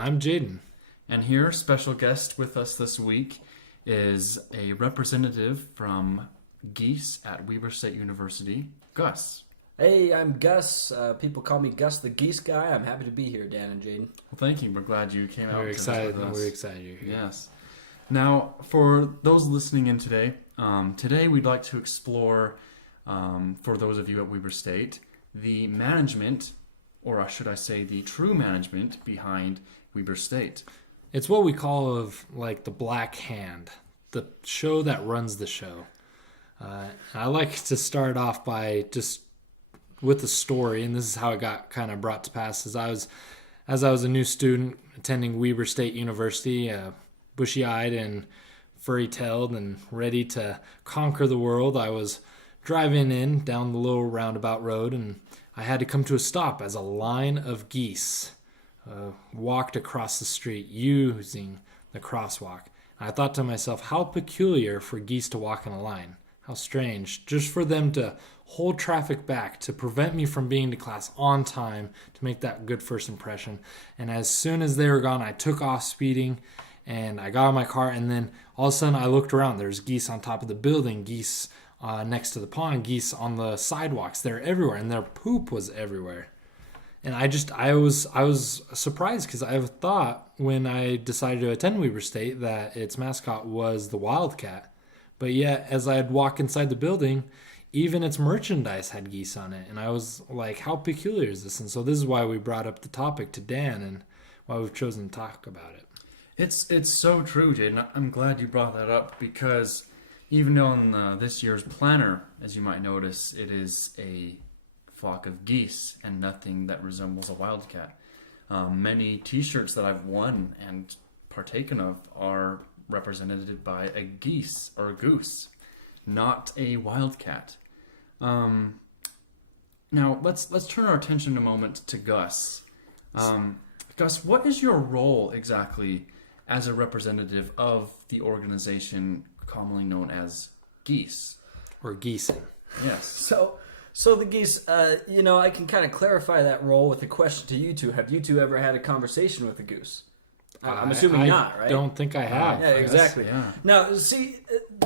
I'm Jaden. And here, special guest with us this week is a representative from Geese at Weber State University, Gus. Hey, I'm Gus. People call me Gus the Geese guy. I'm happy to be here, Dan and Jaden. Well, thank you. We're glad you came out. We're excited. With us. We're excited you're here. Yes. Now, for those listening in today, today we'd like to explore, for those of you at Weber State, the management, or should I say the true management behind Weber State. It's what we call the Black Hand, the show that runs the show. I like to start off by just with the story, and this is how it got kind of brought to pass. As I was a new student attending Weber State University, bushy-eyed and furry-tailed and ready to conquer the world, I was driving in down the little roundabout road, and I had to come to a stop as a line of geese walked across the street using the crosswalk. And I thought to myself, how peculiar for geese to walk in a line. How strange, just for them to hold traffic back to prevent me from being to class on time to make that good first impression. And as soon as they were gone, I took off speeding and I got in my car, and then all of a sudden I looked around. There's geese on top of the building, geese next to the pond, geese on the sidewalks. They're everywhere, and their poop was everywhere. And I was surprised because I thought when I decided to attend Weber State that its mascot was the Wildcat. But yet, as I'd walk inside the building, even its merchandise had geese on it. And I was like, how peculiar is this? And so this is why we brought up the topic to Dan and why we've chosen to talk about it. It's so true, Jaden. I'm glad you brought that up because even on this year's planner, as you might notice, it is a flock of geese and nothing that resembles a wildcat. Many t-shirts that I've won and partaken of are represented by a geese or a goose, not a wildcat. Now let's turn our attention a moment to Gus. Gus, what is your role exactly as a representative of the organization commonly known as Geese? Or Geesin. Yes. So the Geese, I can kind of clarify that role with a question to you two. Have you two ever had a conversation with a goose? I'm assuming not, right? I don't think I have. Yeah, exactly. Yeah. Now, see,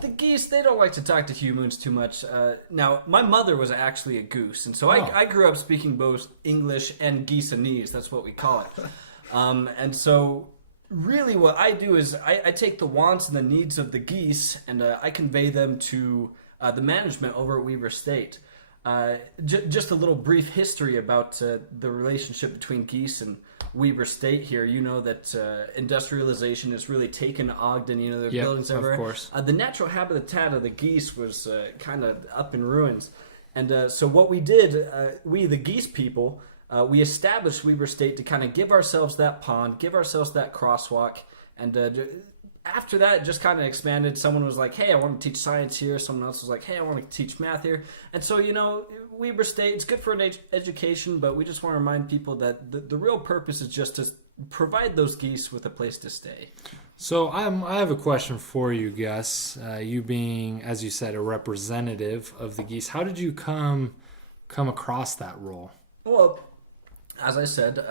the geese, they don't like to talk to humans too much. Now, my mother was actually a goose, and so I grew up speaking both English and Geesanese. That's what we call it. And so really what I do is I take the wants and the needs of the geese, and I convey them to the management over at Weber State. Just a little brief history about the relationship between Geese and Weber State here. You know that industrialization has really taken Ogden. You know, there's buildings everywhere. Of course. The natural habitat of the geese was kind of up in ruins. And so what we did, we the geese people, we established Weber State to kind of give ourselves that pond, give ourselves that crosswalk, and after that, it just kind of expanded. Someone was like, hey, I want to teach science here. Someone else was like, hey, I want to teach math here. And so, Weber State, it's good for an education, but we just want to remind people that the real purpose is just to provide those geese with a place to stay. So I have a question for you, Gus. You being, as you said, a representative of the geese, how did you come across that role? Well, as I said,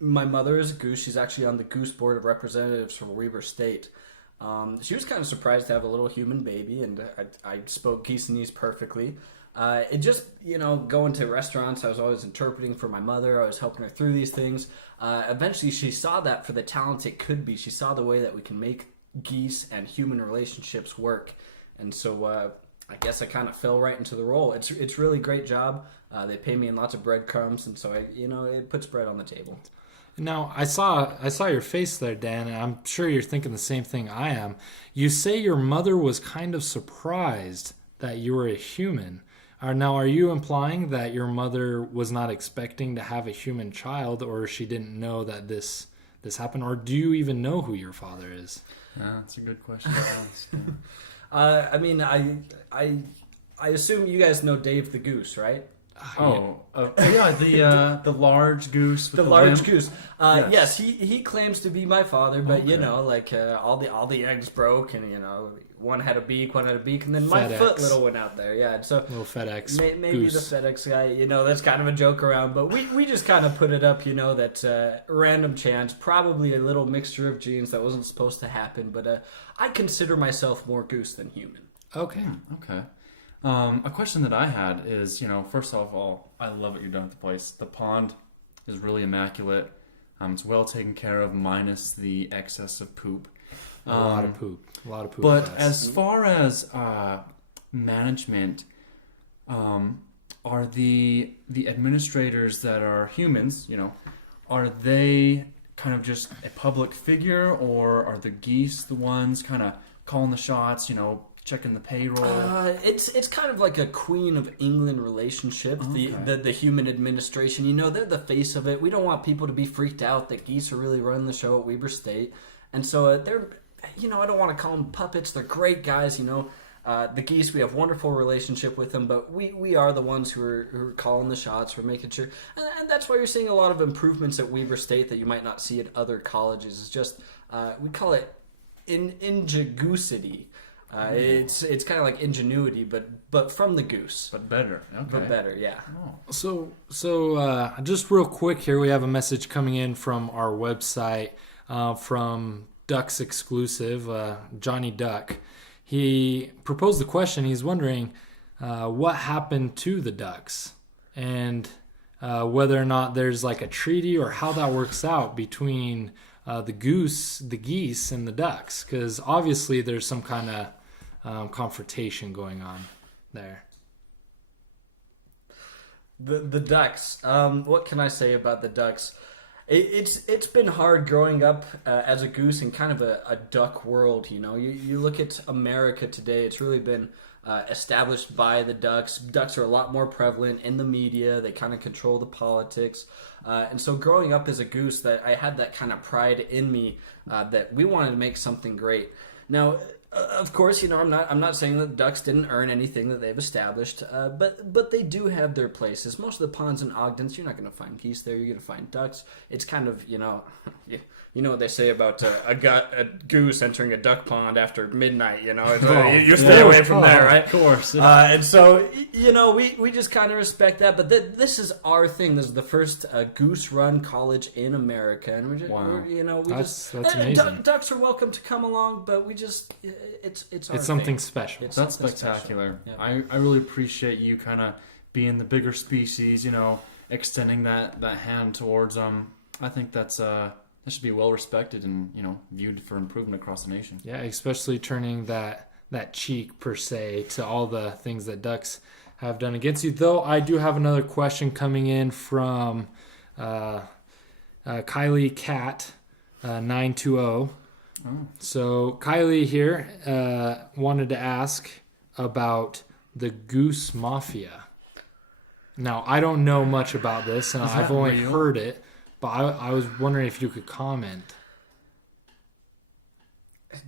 my mother is a goose. She's actually on the Goose Board of Representatives for Weber State. She was kind of surprised to have a little human baby, and I spoke Geesanese perfectly. It just, going to restaurants, I was always interpreting for my mother. I was helping her through these things. Eventually, she saw that for the talent it could be. She saw the way that we can make geese and human relationships work. And so I guess I kind of fell right into the role. It's really a great job. They pay me in lots of breadcrumbs, and so it puts bread on the table. Now, I saw your face there, Dan, and I'm sure you're thinking the same thing I am. You say your mother was kind of surprised that you were a human. Now, are you implying that your mother was not expecting to have a human child, or she didn't know that this happened, or do you even know who your father is? Yeah, that's a good question to ask. I assume you guys know Dave the Goose, right? The large goose. With The large limp. goose. Yes. Yes, he claims to be my father, but all the eggs broke, and one had a beak, and then my FedEx. foot little went out there. Yeah, and so Little FedEx maybe goose. the FedEx guy, that's kind of a joke around, but we just kind of put it up, that random chance, probably a little mixture of genes that wasn't supposed to happen, but I consider myself more goose than human. Okay. Okay. A question that I had is, first of all, I love what you've done at the place. The pond is really immaculate. It's well taken care of, minus the excess of poop. A lot of poop. But fest. as far as management, are the administrators that are humans, are they kind of just a public figure, or are the geese the ones kind of calling the shots, checking the payroll? It's kind of like a Queen of England relationship. Okay. The human administration, they're the face of it. We don't want people to be freaked out that geese are really running the show at Weber State, and so they're, I don't want to call them puppets. They're great guys. The geese, we have wonderful relationship with them, but we are the ones who are calling the shots. We're making sure, and that's why you're seeing a lot of improvements at Weber State that you might not see at other colleges. It's just we call it ingenuity. It's kind of like ingenuity, but from the goose. But better. Okay. But better, yeah. Oh. So just real quick here, we have a message coming in from our website from Ducks Exclusive, Johnny Duck. He proposed the question. He's wondering what happened to the ducks, and whether or not there's like a treaty or how that works out between the geese, and the ducks, because obviously there's some kind of confrontation going on there. The ducks. What can I say about the ducks? It's been hard growing up as a goose in kind of a duck world. You look at America today. It's really been established by the ducks. Ducks are a lot more prevalent in the media. They kind of control the politics. And so growing up as a goose, that I had that kind of pride in me that we wanted to make something great. Now, of course, I'm not saying that ducks didn't earn anything that they've established, but they do have their places. Most of the ponds in Ogden's, you're not going to find geese there. You're going to find ducks. It's kind of, you know what they say about a goose entering a duck pond after midnight. You stay away from there, right? Of course. And so, we just kind of respect that. But this is our thing. This is the first goose-run college in America, and That's amazing. Ducks are welcome to come along, but we just it's our something thing. special. That's spectacular. Yeah. I really appreciate you kind of being the bigger species, extending that hand towards them. I think that should be well respected and viewed for improvement across the nation. Yeah, especially turning that cheek per se to all the things that ducks have done against you. Though I do have another question coming in from Kylie Cat 920. Oh. So Kylie here wanted to ask about the Goose Mafia. Now, I don't know much about this, and I've only heard it, but I was wondering if you could comment.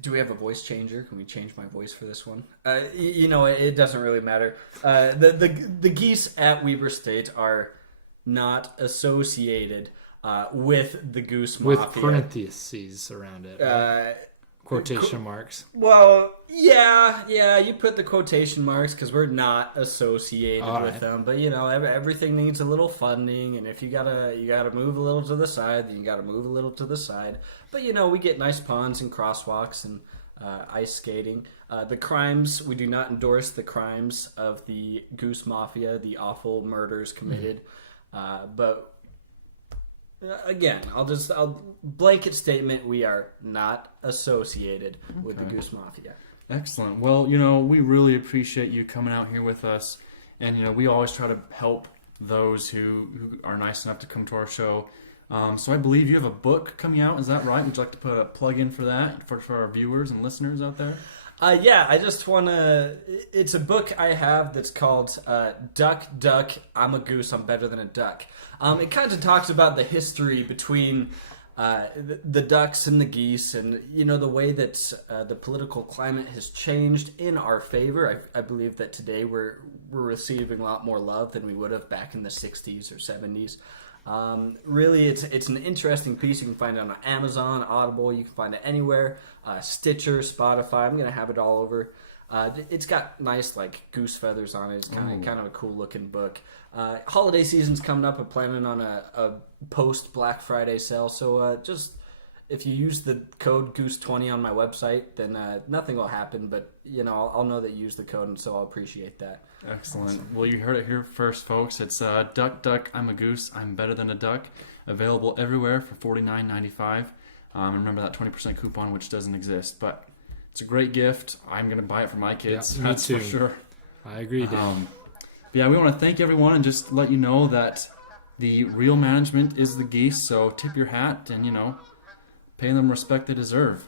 Do we have a voice changer? Can we change my voice for this one? It doesn't really matter. The geese at Weber State are not associated with the Goose Mafia. With parentheses around it. Right? Quotation marks. Well, yeah, you put the quotation marks because we're not associated with them. But everything needs a little funding, and if you gotta move a little to the side, then you gotta move a little to the side. But we get nice ponds and crosswalks and ice skating. The crimes, we do not endorse the crimes of the Goose Mafia, the awful murders committed. But again, I'll blanket statement: we are not associated with the Goose Mafia. Excellent. Well, we really appreciate you coming out here with us, and we always try to help those who are nice enough to come to our show. So I believe you have a book coming out. Is that right? Would you like to put a plug in for that for our viewers and listeners out there? Yeah, I just want to... It's a book I have that's called Duck, Duck, I'm a Goose, I'm Better Than a Duck. It kind of talks about the history between the ducks and the geese, and the way that the political climate has changed in our favor. I believe that today we're receiving a lot more love than we would have back in the 60s or 70s. Really, it's an interesting piece. You can find it on Amazon, Audible. You can find it anywhere. Stitcher, Spotify. I'm gonna have it all over. It's got nice goose feathers on it. It's kind of a cool looking book. Holiday season's coming up. I'm planning on a post Black Friday sale. So just if you use the code Goose20 on my website, then nothing will happen. But I'll know that you use the code, and so I'll appreciate that. Excellent. Well, you heard it here first, folks. It's Duck, Duck, I'm a Goose. I'm better than a duck. Available everywhere for $49.95. Remember that 20% coupon, which doesn't exist, but it's a great gift. I'm going to buy it for my kids. Yeah, me That's too. for sure. I agree, Dan. But yeah, we want to thank everyone and just let you know that the real management is the Geese. So tip your hat and, pay them respect they deserve.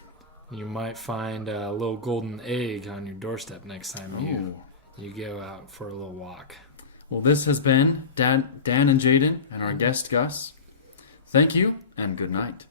You might find a little golden egg on your doorstep next time you go out for a little walk. Well, this has been Dan and Jaden and our guest Gus. Thank you and good night.